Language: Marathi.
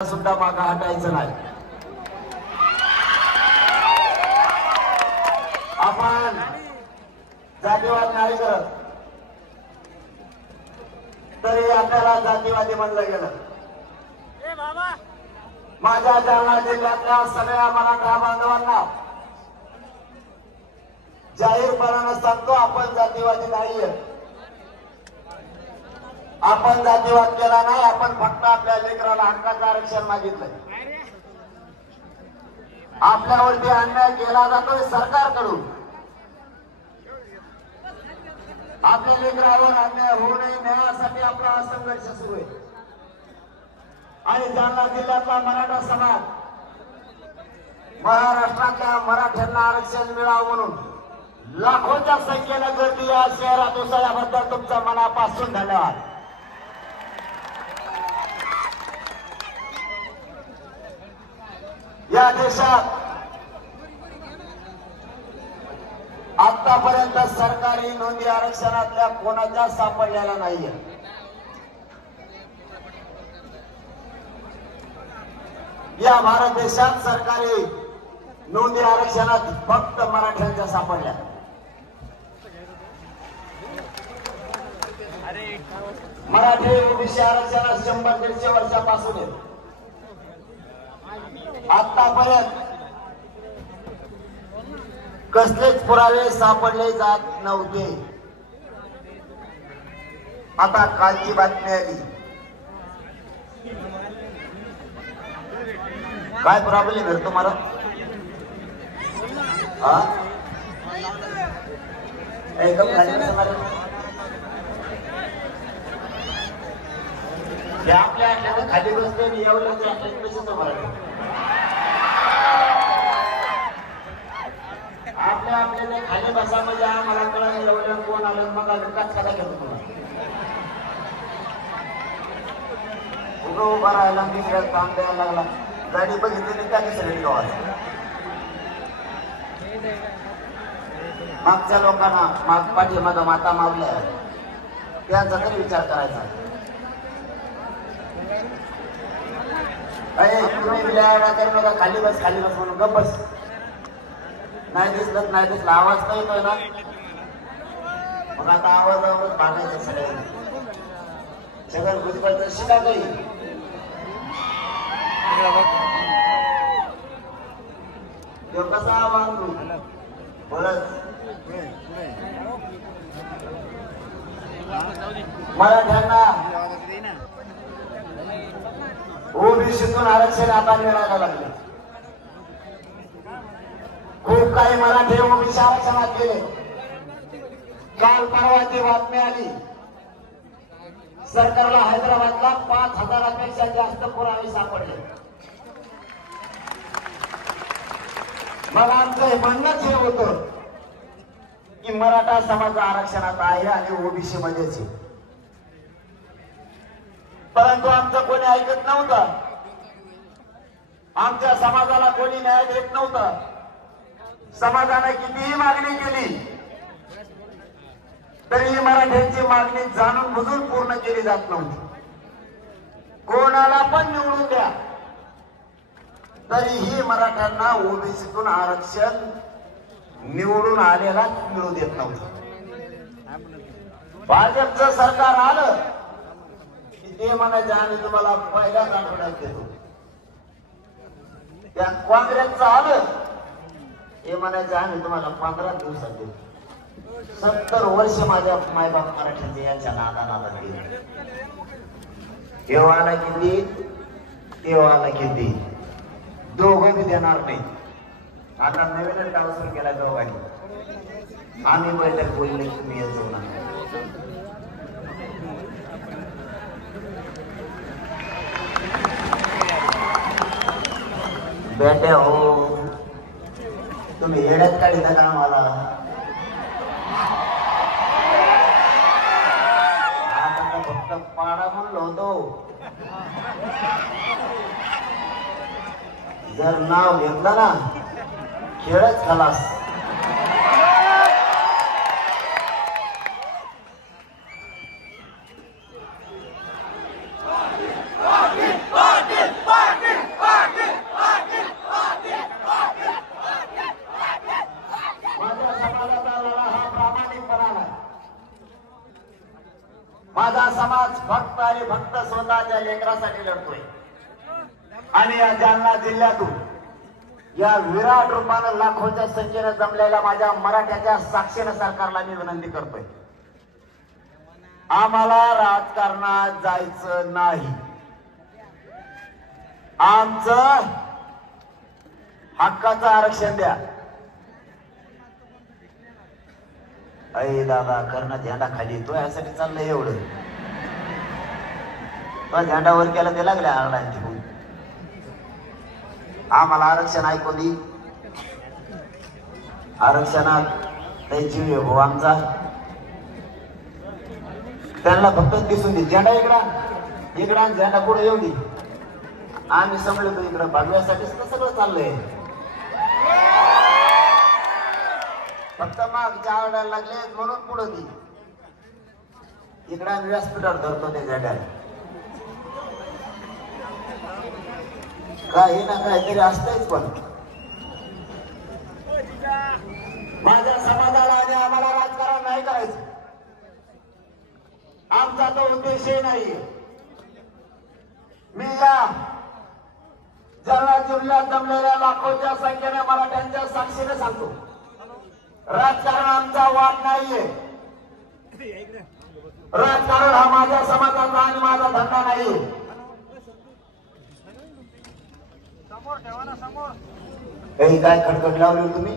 सुद्धा मागे हटायचं नाही। आपण जातीवाद नाही करत तरी आपल्याला जातीवादी म्हणलं गेलं। माझ्या जालना जिल्ह्यातल्या सगळ्या मराठा बांधवांना जाहीरपणाने सांगतो, आपण जातीवादी नाहीये। आपण जातीवाद केला नाही, आपण फक्त आपल्या लेकराला हक्काचं आरक्षण मागितलंय। आपल्यावरती अन्याय केला जातोय सरकारकडून, आपल्या लेकरावर अन्याय होऊ नये न्यायासाठी आपला संघर्ष सुरू आहे। आणि जालना जिल्ह्यातला मराठा समाज महाराष्ट्रातल्या मराठ्यांना आरक्षण मिळावं म्हणून लाखोच्या संख्येने गर्दी या शहरात उसळल्याबद्दल तुमचा मनापासून धन्यवाद। या देशात आतापर्यंत सरकारी नोंदी आरक्षणातल्या कोणाच्या सापडलेला नाहीये। या भारत देशात सरकारी नोंदी आरक्षणात फक्त मराठ्यांच्या सापडल्या। मराठी ओबीसी आरक्षणात 100-150 वर्षापासून आहे। आतापर्यंत कसलेच पुरावे सापडले जात नव्हते। आता कालची बातमी आली, काय प्रॉब्लेम आहे तुम्हाला? एकदम आपल्या खाली बसते आपल्या खाली बसा म्हणजे आम्हाला कळलं एवढं कोण आलं, मग विकास कसा घेतो तुम्हाला उभं राहायला दुसऱ्या काम द्यायला लागला। गाडी बघितली त्या दुसऱ्या गावात मागच्या लोकांना पाठीमागं माता मावल्या त्यांचा तरी विचार करायचा। तुम्ही विचार खाली बस म्हणून गप बस। नाही दिसलं आवाज काय येतोय ना, मग आता आवाजावरच भागायचं सगळं भुजबळचं शिका काही कसा बांधू बोलत मराठ्यांना ओबीसीतून आरक्षण आता मिळायला लागले। खूप काही मराठी ओबीसी आरक्षणात गेले। काल परवाची बातमी आली, सरकारला हैदराबादला 5000पेक्षा जास्त पुरावे सापडले। मग आमचं म्हणणंच हे होतं की मराठा समाज आरक्षणात आहे आणि ओबीसी मध्येच, परंतु आमचं कोणी ऐकत नव्हतं। आमच्या समाजाला कोणी न्याय देत नव्हतं। समाजाने कितीही मागणी केली तरी मराठ्यांची मागणी जाणून बुजून पूर्ण केली जात नव्हती। कोणाला पण निवडून द्या तरीही मराठ्यांना ओबीसीतून आरक्षण निवडून आलेला मिळू देत नव्हतं। भाजपचं सरकार आलं की ते म्हणायचे आम्ही तुम्हाला पहिल्याच आठवड्यात देतो। त्या काँग्रेसचं आलं हे म्हणायचे आम्ही तुम्हाला 15 दिवसात देतो। 70 वर्ष माझ्या मायबाप मराठ्यांचे यांच्या नादानाला गेले। तेव्हा किती तेव्हा किती दोघं बी देणार नाही। आता नवीन डाव सुरू केला दोघांनी, आम्ही बैठक बोलले तुम्ही येतो ना। बेटे हो तुम्ही येड्यात काढीता का आम्हाला? आता फक्त पाडा म्हणलो होतो, जर नाव घेतलं ना खेळच खलास। पाटील पाटील पाटील लेकरासाठी लढतोय आणि या जालना जिल्ह्यातून या विराट रूपानं लाखोच्या संख्येने जमलेल्या माझ्या मराठ्याच्या साक्षीनं सरकारला मी विनंती करतोय, आम्हाला राजकारणात जायचं नाही. आमचं हक्काचं आरक्षण द्या. अय दादा करणं झेंडा खाली तो यासाठी चाललंय एवढं, तो झेंडा वर केला ते लागल्या आरडांची. आम्हाला आरक्षण ऐकून दे. आरक्षणात जीव भाऊ आमचा, त्यांना फक्त दिसून दे. झेंडा इकडा झेंडा पुढे येऊ दे. आम्ही समजतो इकडं भागव्यासाठीच सगळं चाललंय. फक्त मागच्या आरडायला लागले म्हणून पुढे दे. इकडे आम्ही व्यासपीठावर धरतो ते झेंड्याला. काही ना काहीतरी असतंच. पण माझ्या समाजाला आणि आम्हाला राजकारण नाही करायचं. आमचा तो उद्देशही नाही. मी या जालना जिल्ह्यात जमलेल्या लाखोच्या संख्येने मराठ्यांच्या साक्षीने सांगतो, राजकारण आमचा वाद नाहीये. राजकारण हा माझ्या समाजाचा आणि माझा धंदा नाही. काही काय खडखड लावली तुम्ही?